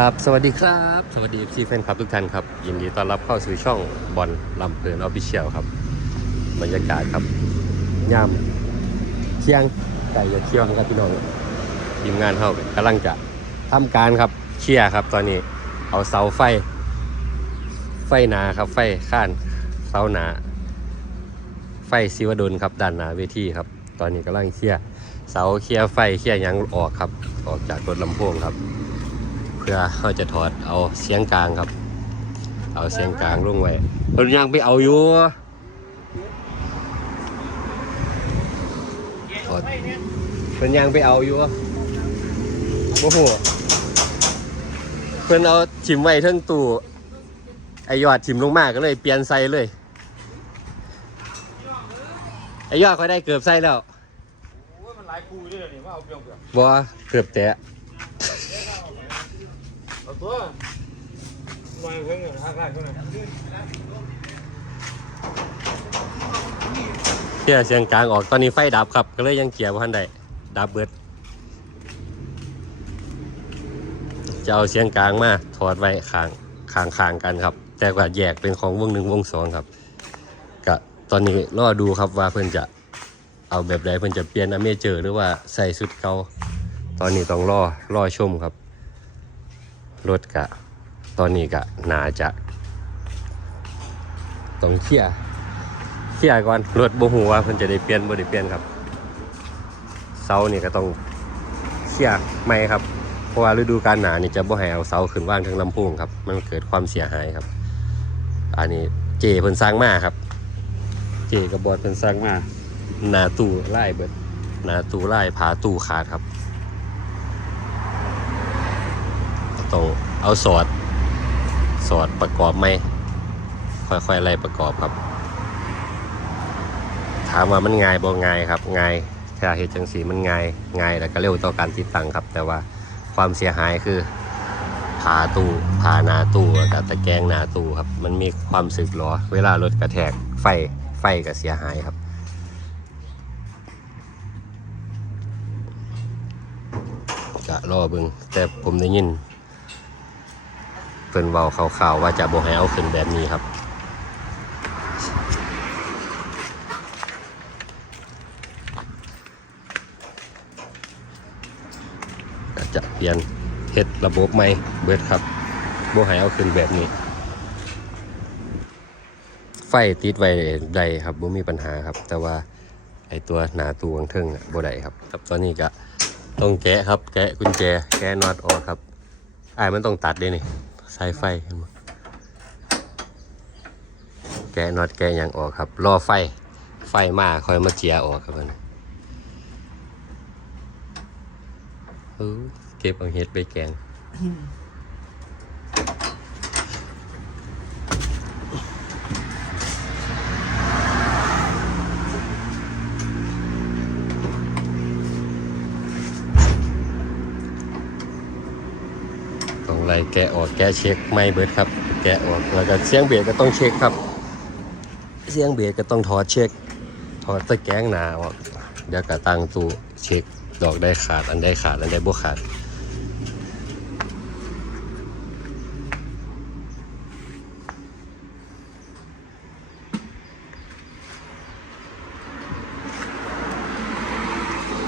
ครับ สวัสดีครับ สวัสดีเอฟซีแฟนคลับทุกท่านครับ ยินดีต้อนรับเข้าสู่ช่องบอลลำเพลินออฟฟิเชียลครับ บรรยากาศครับย่ำเที่ยงไก่จะเที่ยงครับพี่น้องทีมงานเขากำลังจะทำการครับเคลียร์ครับ ตอนนี้เอาเสาไฟ ไฟหนาครับ ไฟข้านเสาหนา ไฟซิวดลครับด้านหนาเวทีครับ ตอนนี้กำลังเคลียร์เสาเคลียร์ไฟเคลียร์หยังออกครับ ออกจากรถลำโพงครับ พื่อเขาจะถอดเอาเสียงกลางครับ เอาเสียงกลางลงไว้เพิ่นยังไปเอาอยู่ถอดเพิ่นยังไปเอาอยู่โอ้โหเพิ่นเอาถิ่มไว้เทั้งตู้ไอยอดถิ่มลงมาก็เลยเปลี่ยนไซเลยไอยอดเขาได้เกือบไซแล้วโอ้ยมันหลายคู่ด้วยนี่ว่าเอาเปรียบเปรียบบ่เกือบแตะเอา ตัวมาเพิ่งเงินห้าค่าเท่านั้นเที่ยเสียงกลางออกตอนนี้ไฟดับครับ ก็เลยยังเกียบ่ทันได้ดับเบิด จะเอาเสียงกลางมาถอดไว้ข้างข้างข้างกันครับ แต่ว่าแยกเป็นของวงหนึ่งวงสองครับก็ตอนนี้รอดูครับว่าเพื่อนจะเอาแบบใดเพื่อนจะเปลี่ยนอเมเจอร์หรือว่าใส่ชุดเก่าตอนนี้ต้องรอรอชมครับ รถกะตอนนี้กะน่าจะต้องเคลียร์เคลียร์ก่อนรถบ่ฮู้ว่าเพิ่นจะได้เปลี่ยนบ่ได้เปลี่ยนครับเสานี่ก็ต้องเคลียร์ใหม่ครับเพราะว่าฤดูกาลหนานี่จะบ่ให้เอาเสาขึ้นว่างทั้งลำโพงครับ มันเกิดความเสียหายครับ อันนี้เจเพิ่นสร้างมาครับ เจกับบอดเพิ่นสร้างมาหนาตู้ไล่เบิดหนาตู้ไล่ผาตู้ขาดครับ ต้องเอาสอด สอดประกอบไหมค่อยๆไล่ประกอบครับ ถามว่ามันง่ายบ่ง่ายครับง่ายถ้าเหตุจังสีมันง่ายง่ายแล้วก็เร็วต่อการติดตั้งครับ แต่ว่าความเสียหายคือผ่าตู้ผ่าหนาตู้แล้วก็ตะแกรงหนาตู้ครับ มันมีความสึกหรอ เวลารถกระแทกไฟไฟก็เสียหายครับจะรอเบึงแต่ผมได้ยิน พิ่นเว้าข่าวๆว่าจะบ่ให้เอาขึ้นแบบนี้ครับก็จะเปลี่ยนเฮ็ดระบบใหม่เบิดครับบ่ให้เอาขึ้นแบบนี้ ไฟติดไว้ได้ครับบ่มีปัญหาครับ แต่ว่าไอตัวหนาตัวของเทิงน่ะบ่ได้ครับครับตอนนี้ก็ต้องแกะครับ แกะกุญแจ แกะน็อตออกครับไอ้มันต้องตัดด้วยนี่ สายไฟเห็นบ่แกะน็อตแกะหยังออกครับ รอไฟ ไฟมาค่อยมาเจียออกครับมันเออเก็บเอาเห็ดไปแกงต้องไล่ แกะออกแกะเช็คไม่เบิดครับ แกะออกแล้วก็เสียงเบรกก็ต้องเช็คครับ เสียงเบรกก็ต้องถอดเช็คถอดตะแกรงหนาออกเดี๋ยวก็ตั้งตู้เช็คดอกได้ขาดอันได้ขาดอันได้บ่ขาด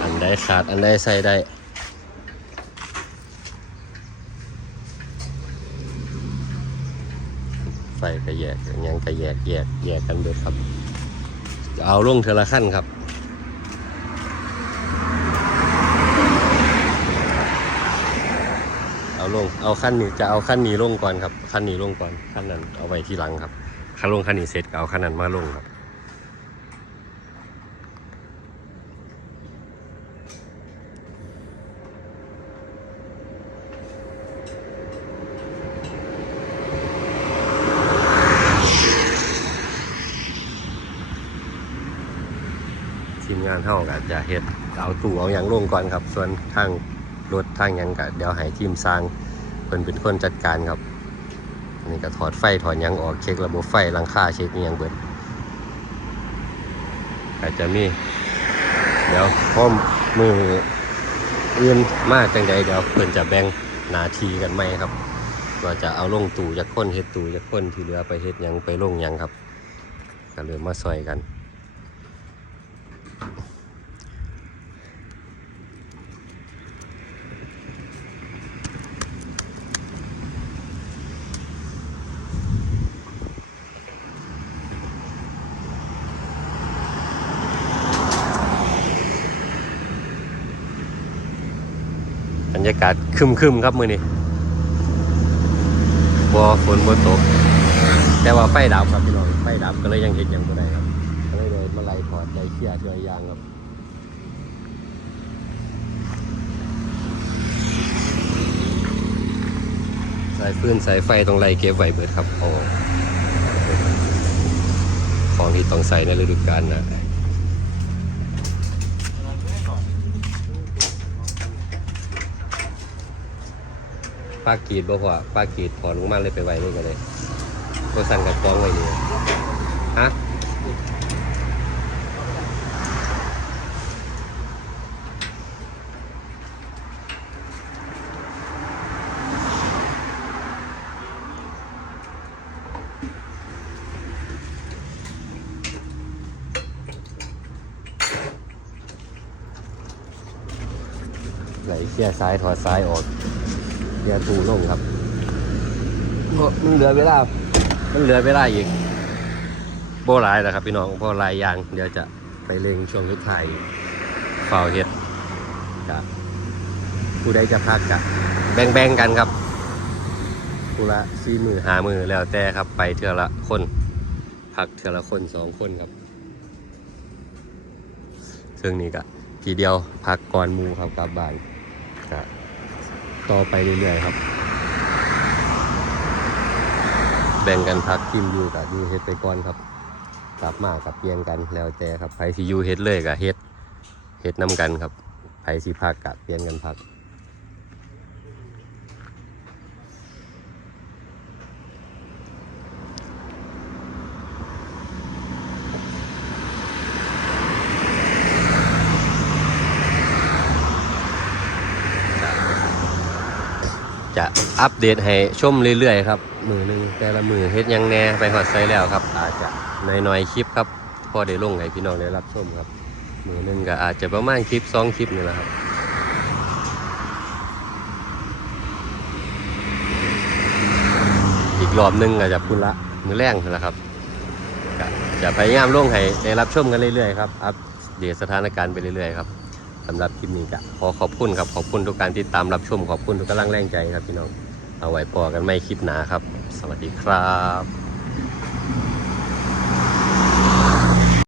อันได้ขาดอันได้ใส่ได้ ไฟกระแยกยังกระแยกแยกแยกกันเบิดครับ เอาลงเทละขั้นครับเอาลงเอาขั้นนี้จะเอาขั้นนี้ลงก่อนครับขั้นนี้ลงก่อนขั้นนั้นเอาไว้ที่หลังครับขั้นลงขั้นนี้เสร็จเอาขั้นนั้นมาลงครับ งานเท่ากับจะเฮ็ดเอาตู้เอาอย่างลงก่อนครับ ส่วนทางรถทางยังก็เดี๋ยวให้ทีมสร้างเพิ่นเป็นคนจัดการครับนนี้ก็ถอดไฟถอดยังออกเช็คระบบไฟลังค่าเช็คยังเบิดอาจจะมี เดี๋ยวพร้อมมืออื่นมากจังใดเดี๋ยวเพิ่นจะแบ่งหนาทีกันไหมครับว่าจะเอาลงตู่จากคนเฮ็ดตู่จากคนที่เหลือไปเฮ็ดยังไปลงยังครับก็เลยมาซอยกัน รรยากาศครึมๆครับมือนี้บอฝนบนตก แต่ว่าไฟดับครับพี่น้องไฟดับก็เลยยังเห็นยังบ่ได้ครับ ก็เลยเลยมาไล่ถอดใจเขี่ยเทือยางครับสายฟืนสายไฟต้องไล่เก็บไว้เบิดครับเอาของที่ต้องใส่ในฤดูกาลนะ ปลากีดบอกว่าปลากรีดถอนลงมาเลยไปไว้นี่กันเลยตัวสั่นกับกองไว้นี่ฮะไหลเขี่ยซ้ายถอดซ้ายออก เดี๋ยวตูลงครับเพราะมันเหลือเวลา มันเหลือเวลาอีกโบหลายนะครับ พี่น้องเพราะหลายอย่างเดี๋ยวจะไปเล็งช่วงสุดท้ายเฝ้าเฮ็ดกับผู้ใดจะพักกับแบ่งๆกันครับผู้ละสี่มือหามือแล้วแต่ครับ ไปเทือละคน พักเทือละคนสองคนครับ ซึ่งนี่ก็ทีเดียวพักก่อนหมูครับกลับบ้านก็ ต่อไปเรื่อยๆครับ แบ่งกันพักทิมอยู่กับยูเฮ็ดไปก่อนครับกลับมากับเพียงกันแล้วแต่ครับไผสิยูเฮ็ดเลยกับเฮ็ดเฮ็ดน้กันครับไผสิพักกับเพียงกันพัก จะอัปเดตให้ชมเรื่อยๆครับ มือหนึ่งแต่ละมือเฮ็ดยังแน่ไปหอดไซแล้วครับ อาจจะในน้อยคลิปครับพอได้ลงให้พี่น้องได้รับชมครับ มือหนึ่งก็อาจจะประมาณคลิปสองคลิปนี่แหละครับอีกรอบหนึงอาจจะพุ่นละมือแรงนั่นแหละครับจะพยายามลงให้ได้รับชมกันเรื่อยๆครับอัปเดตสถานการณ์ไปเรื่อยๆครับ สำหรับคลิปนี้ก็ขอขอบคุณครับขอบคุณทุกการติดตามรับชมขอบคุณทุกกำลังแรงใจครับพี่น้องเอาไว้พอกันไม่คลิปหนาครับ สวัสดีครับ